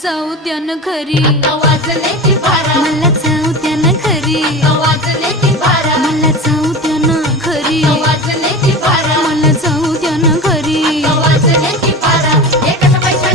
जाऊ द्या ना घरी, वाजले की बारा, मला जाऊ द्या ना घरी. वाजले की